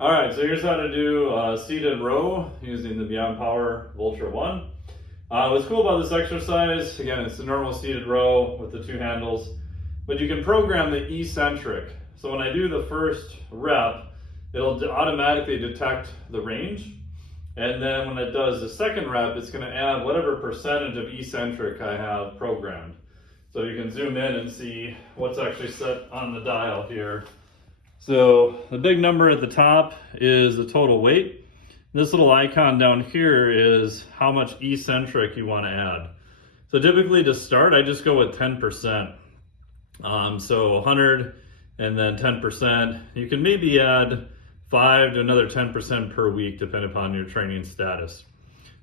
All right, so here's how to do a seated row using the Beyond Power Voltra1. What's cool about this exercise, again, it's a normal seated row with the two handles, but you can program the eccentric. So when I do the first rep, it'll automatically detect the range. And then when it does the second rep, it's gonna add whatever percentage of eccentric I have programmed. So you can zoom in and see what's actually set on the dial here. So the big number at the top is the total weight. This little icon down here is how much eccentric you want to add. So typically to start, I just go with 10%. So 100 and then 10%. You can maybe add 5 to another 10% per week, depending upon your training status.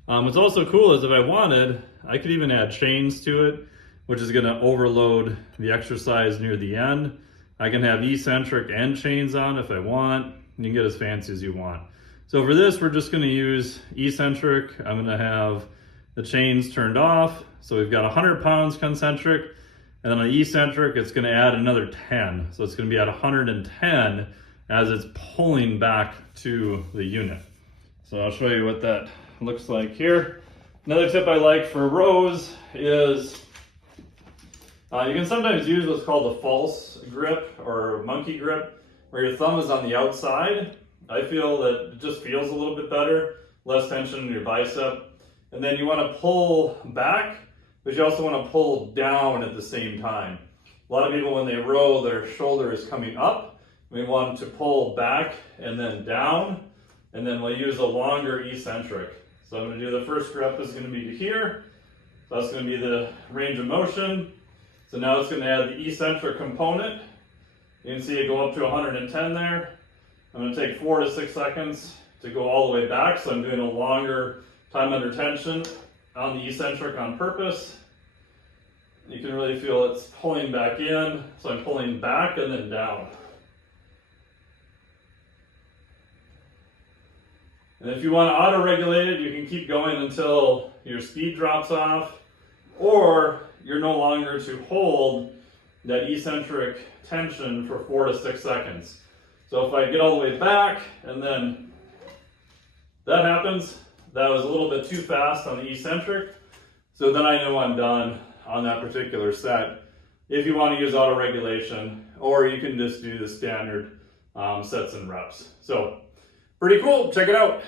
What's also cool is if I wanted, I could even add chains to it, which is going to overload the exercise near the end. I can have eccentric and chains on if I want. You can get as fancy as you want. So for this, we're just going to use eccentric. I'm going to have the chains turned off. So we've got 100 pounds concentric, and then on eccentric, it's going to add another 10. So it's going to be at 110 as it's pulling back to the unit. So I'll show you what that looks like here. Another tip I like for rows is you can sometimes use what's called a false grip or monkey grip, where your thumb is on the outside. I feel that it just feels a little bit better, less tension in your bicep. And then you want to pull back, but you also want to pull down at the same time. A lot of people, when they row, their shoulder is coming up. We want to pull back and then down, and then we'll use a longer eccentric. So I'm going to do the first rep is going to be to here. So that's going to be the range of motion. So now it's going to add the eccentric component. You can see it go up to 110 there. I'm going to take 4 to 6 seconds to go all the way back. So I'm doing a longer time under tension on the eccentric on purpose. You can really feel it's pulling back in. So I'm pulling back and then down. And if you want to auto-regulate it, you can keep going until your speed drops off, or you're no longer to hold that eccentric tension for 4 to 6 seconds. So if I get all the way back and then that happens, that was a little bit too fast on the eccentric. So then I know I'm done on that particular set. If you want to use auto-regulation, or you can just do the standard sets and reps. So pretty cool, check it out.